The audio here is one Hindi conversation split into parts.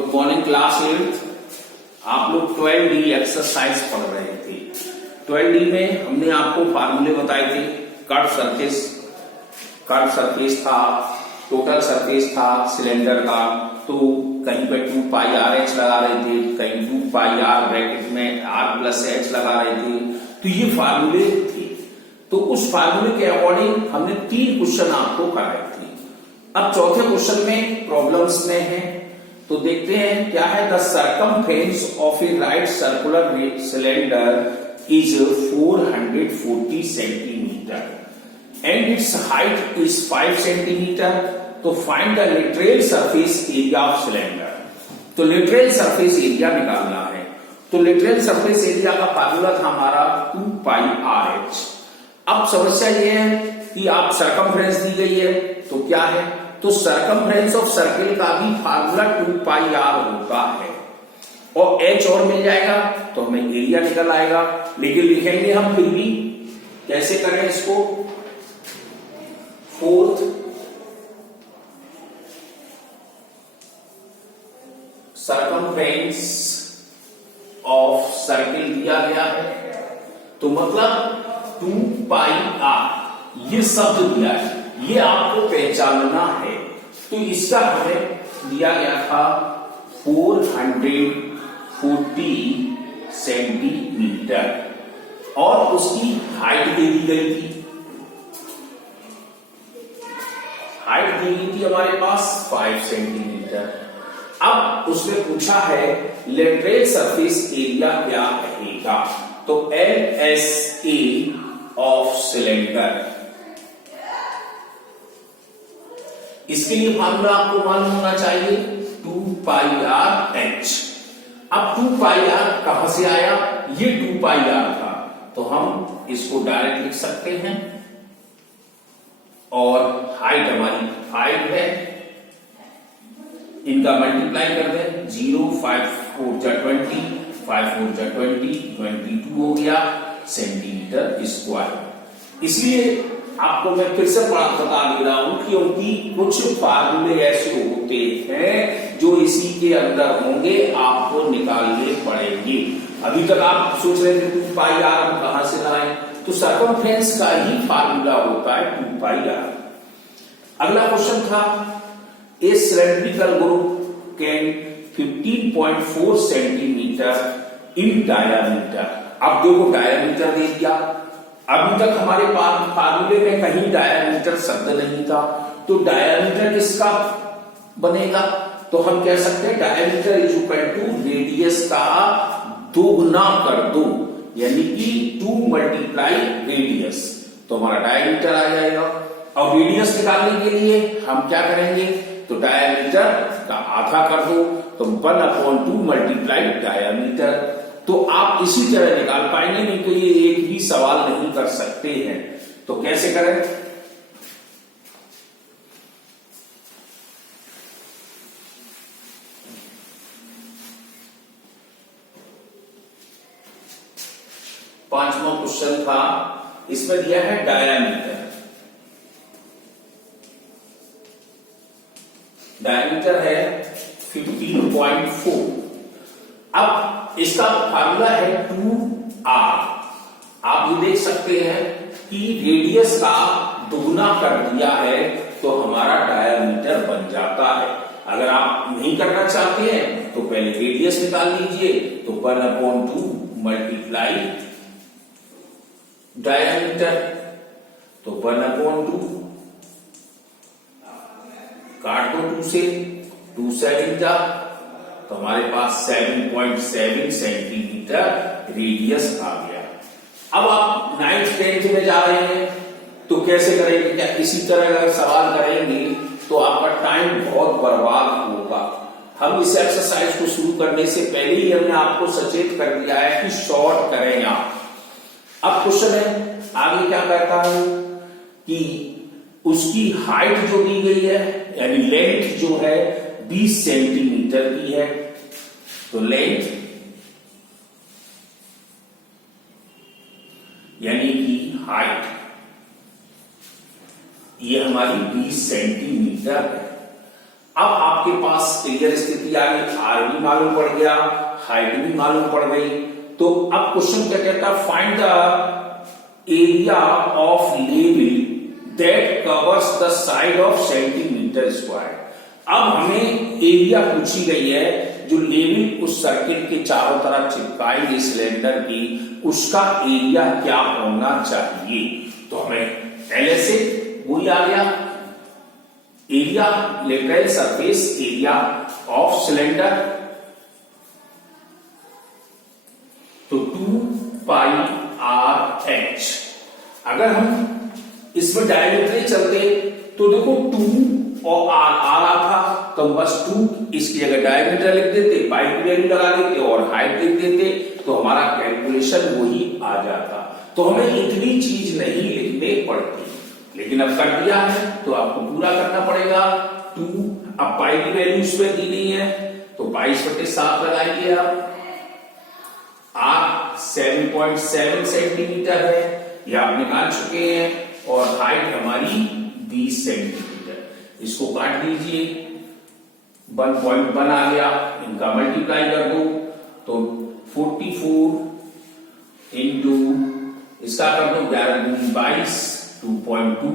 Good morning class 8। आप लोग 12D एक्सरसाइज पढ़ रहे थे। 12D में हमने आपको फार्मूले बताए थे। कर्व सरफेस था, टोटल सरफेस था सिलेंडर का, तो कहीं पे 2 पाई आर एच लगा रहे थे, कहीं 2 पाई आर ब्रैकेट में आर प्लस एच लगा रहे थे। तो ये फार्मूले थे। तो उस फार्मूले के अकॉर्डिंग हमने 3 क्वेश्चन आपको कराए थे। अब चौथे क्वेश्चन में प्रॉब्लम्स में है, तो देखते हैं क्या है। The circumference of a right circular cylinder is 440 centimetre and its height is 5 centimetre. तो find the lateral surface area of cylinder. तो लेटरल सरफेस एरिया निकालना है। तो लेटरल सरफेस एरिया का फार्मूला था हमारा 2 पाई आर एच। अब समस्या ये है कि आप सर्कमफ्रेंस दी गई है तो क्या है, तो सर्कमफ्रेंस ऑफ सर्किल का भी फार्मूला 2 पाई आर होता है और एच और मिल जाएगा तो हमें एरिया निकल आएगा। लेकिन लिखेंगे हम फिर भी कैसे करें इसको। फोर्थ सर्कमफ्रेंस ऑफ सर्किल दिया गया है तो मतलब 2 पाई आर ये शब्द दिया है, ये आपको पहचानना है। तो इसका हमें दिया गया था 440 सेंटीमीटर और उसकी हाइट दे दी गई थी। हाइट दी गई थी हमारे पास 5 सेंटीमीटर। अब उसने पूछा है लेटरल सरफेस एरिया क्या रहेगा, तो LSA ऑफ सिलेंडर। इसके लिए फार्मूला आपको मालूम होना चाहिए 2 पाई आर एच। अब 2 पाई आर कहां से आया, ये 2 पाई आर था तो हम इसको डायरेक्ट लिख सकते हैं और हाइट हमारी 5 है, इनका मल्टीप्लाई कर दें 0 5 4 जा 20, 5 4 जा 20, 22 हो गया सेंटीमीटर स्क्वायर। इसलिए आपको मैं फिर से बता दे रहा हूं क्योंकि कुछ फार्मूले ऐसे होते हैं जो इसी के अंदर होंगे, आपको निकालने पड़ेंगे। अभी तक आप सोच रहे थे 2 पाई आर हम कहां से लाएं, तो सर्कमफ्रेंस का ही फार्मूला होता है 2 पाई आर। अगला क्वेश्चन था ए cylindrical group can 15.4 centimetre in diameter. अब देखो डायामीटर दे दिया, अभी तक हमारे पास फार्मूले में कहीं डायामीटर शब्द नहीं था, तो डायामीटर किसका बनेगा, तो हम कह सकते हैं diameter is equal to radius का दोगुना कर दो, यानी कि 2 मल्टीप्लाई रेडियस, तो हमारा डायामीटर आ जाएगा। और रेडियस निकालने के लिए हम क्या करेंगे, तो डायामीटर का आधा कर दो, तो 1/2 मल्टीप्लाई डायामीटर। तो आप इसी तरह निकाल पाएंगे, नहीं तो ये एक भी सवाल नहीं कर सकते हैं। तो कैसे करें, पांचवा क्वेश्चन था, इसमें दिया है डायामीटर। डायमीटर है 15.4। अब इसका फार्मूला है 2r। आप ये देख सकते हैं कि रेडियस का दुगुना कर दिया है तो हमारा डायमीटर बन जाता है। अगर आप नहीं करना चाहते हैं तो पहले रेडियस निकाल लीजिए, तो 1/2 मल्टीप्लाई डायमीटर, तो 1/2 काट दो 2 से, 2 7 जा, तो हमारे पास 7.7 सेंटीमीटर रेडियस आ गया। अब आप 9th 10th में जा रहे हैं तो कैसे करेंगे, क्या इसी तरह अगर सवाल करेंगे तो आपका टाइम बहुत बर्बाद होगा। हम इस एक्सरसाइज को शुरू करने से पहले ही हमने आपको सचेत कर दिया है कि शॉर्ट करें आप। अब क्वेश्चन है आगे क्या कहता है कि उसकी हाइट जो दी गई है यानी लेंथ जो है 20 सेंटीमीटर की है, तो लेंथ यानी कि हाइट ये हमारी 20 सेंटीमीटर है। अब आपके पास क्लियर स्थिति आ गई, आर भी मालूम पड़ गया, हाइट भी मालूम पड़ गई। तो अब क्वेश्चन क्या कहता है, find the area of level that covers the side of centimetre square. अब हमें एरिया पूछी गई है जो लेवल उस सर्किल के चारों तरफ चिपकाई गई सिलेंडर की, उसका एरिया क्या होना चाहिए। तो हमें पहले से वही आ गया, area lateral surface area of cylinder, तो 2 पाई आर एच। अगर हम इसमें डायरेक्टली चलते तो देखो 2 और आर था, तो बस 2 इसकी जगह डायमीटर लिख देते, पाई की वैल्यू लगा देते और हाइट लिख देते, तो हमारा कैलकुलेशन वही आ जाता। तो हमें इतनी चीज नहीं लिखने पड़ती, लेकिन अब कर दिया है तो आपको पूरा करना पड़ेगा। 2, अब पाई की वैल्यू इसमें दी नहीं है तो 22/7 लगाएंगे आप। आर 7.7 सेंटीमीटर है, ये आप निकाल चुके हैं, और हाइट हमारी 20 सेंटीमीटर। इसको काट दीजिए, 1.1 आ गया, इनका मल्टीप्लाई कर दो तो 44 इंटू इसका कर दो 11 दूनी 22, 2.2।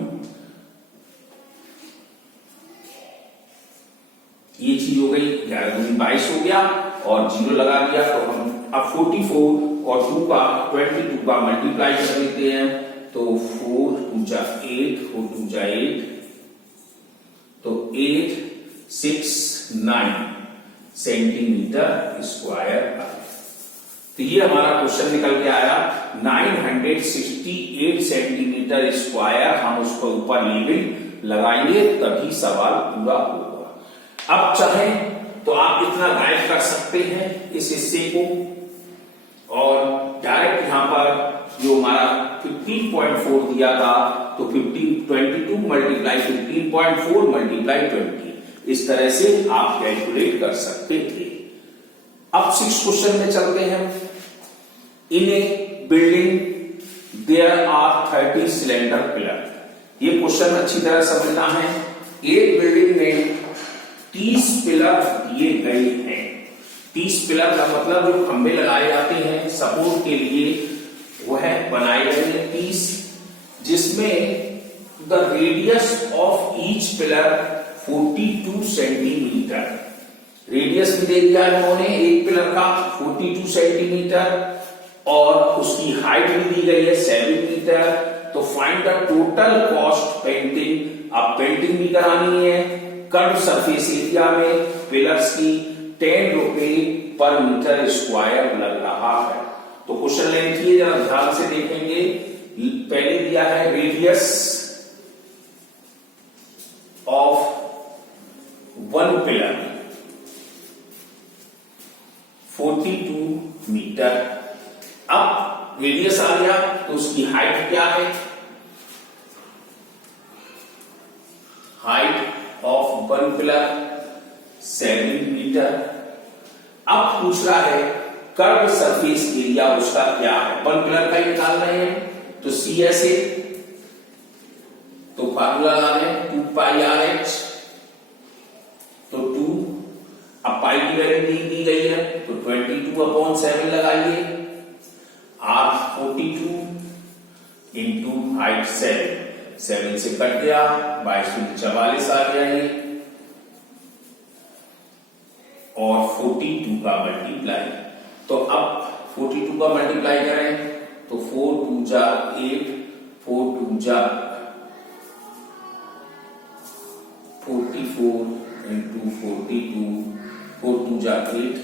ये चीज हो गई, 11 दूनी 22 हो गया और 0 लगा दिया। तो हम अब 44 और 2 का 22 का मल्टीप्लाई कर देते हैं, तो 4 2 जा 8, 4 2 जा 8, तो 8 6 9 सेंटीमीटर स्क्वायर। तो ये हमारा क्वेश्चन निकल के आया 968 सेंटीमीटर स्क्वायर। हम उसको ऊपर लेवल लगाएंगे तभी सवाल पूरा होगा। अब चाहे तो आप इतना गाइड कर सकते हैं इस हिस्से को, और डायरेक्ट यहां पर जो हमारा 15.4 दिया था तो 22 मल्टीप्लाई 15.4 मल्टीप्लाई 20, इस तरह से आप कैलकुलेट कर सकते थे। अब 6 क्वेश्चन में चलते हैं। In a building there are 30 cylinder pillar. ये क्वेश्चन अच्छी तरह समझना है। एक बिल्डिंग में 30 पिलर दिए गए हैं। 30 पिलर का मतलब जो खंभे लगाए जाते हैं सपोर्ट के लिए, वह बनाए गए हैं 30, जिसमें the radius of each pillar 42 centimetre. Radius भी दे दिया है उन्होंने एक पिलर का 42 सेंटीमीटर, और उसकी हाइट भी दी गई है 7 मीटर। तो find the total cost painting. अब पेंटिंग भी करानी है कर्व सरफेस एरिया में पिलर्स की 10 रुपए पर मीटर स्क्वायर लग रहा है। तो क्वेश्चन लिखिए, जरा ध्यान से देखेंगे। पहले दिया है रेडियस ऑफ 1 पिलर 42 मीटर। अब रेडियस आ गया तो उसकी हाइट क्या है, हाइट ऑफ 1 पिलर 7 मीटर। अब पूछ रहा है कर्व सरफेस एरिया उसका क्या है, 1 पिलर का ही निकाल रहे हैं, तो सी एस ए, तो फार्मूला लगा रहे हैं 2 पाई आर एच, तो 2, अब पाई की वैल्यू दी गई है तो 22/7 लगाइए, आर 42 इंटू हाइट 7 से कट गया, 22×44 आ गया ये, और 42 का मल्टीप्लाई। तो अब 42 का मल्टीप्लाई करें तो 4 2 जा 8, 4 2 जा 44 इंटू 42, 4 2 जा 8,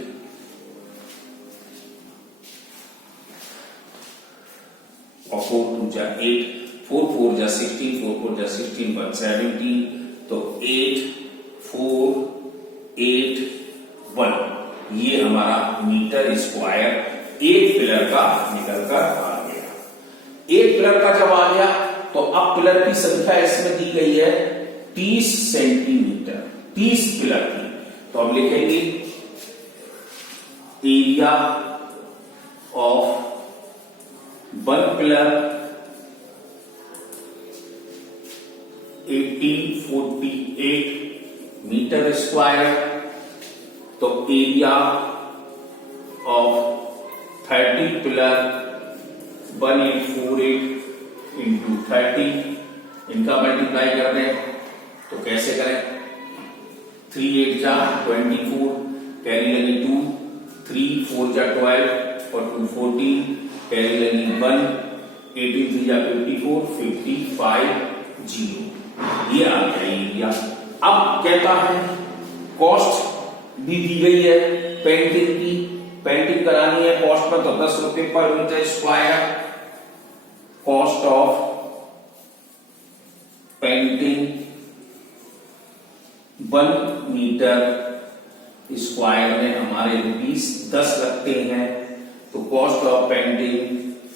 और 4 2 जा 8, 4 4 जा 16, 4 4 जा 16 1 17, तो 8 4 8 1, ये हमारा मीटर स्क्वायर एक पिलर का निकलकर आ गया। एक पिलर का जब आ गया तो अब पिलर की संख्या इसमें दी गई है 30 सेंटीमीटर, 30 पिलर की, तो अब लिखेंगे area of 1 pillar 1848 meter square. तो एरिया ऑफ 30 पिलर 1848 इंटू 30, इनका मल्टीप्लाई कर दें तो कैसे करें? 3 8 जा 24, कैरी लगी 2, 3 4 जा 12 और 2 14, कैरी लगी 1, 18 3 जा 54, 55 0। ये आ गया एरिया। अब कहता है कॉस्ट भी दी गई है पेंटिंग की, पेंटिंग करानी है कॉस्ट में तो 10 रुपए पर meter square. Cost of painting 1 meter square में हमारे ₹10 लगते हैं, तो कॉस्ट ऑफ पेंटिंग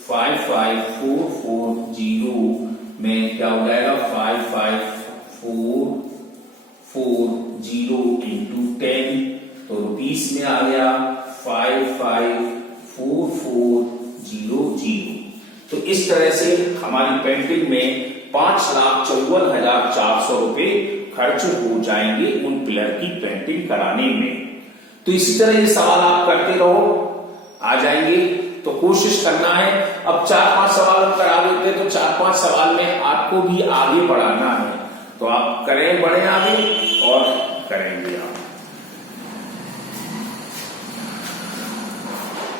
55440 में क्या हो जाएगा? 55440 इंटू 10, तो ₹, में आ गया 55440। तो इस तरह से हमारी पेंटिंग में 5,54,400 रुपए खर्च हो जाएंगे उन पिलर की पेंटिंग कराने में। तो इसी तरह ये सवाल आप करते रहो, आ जाएंगे। तो कोशिश करना है, अब 4-5 सवाल हम करा देते हैं तो 4-5 सवाल में आपको भी आगे बढ़ाना है, तो आप करें, बढ़े आगे और करेंगे आप।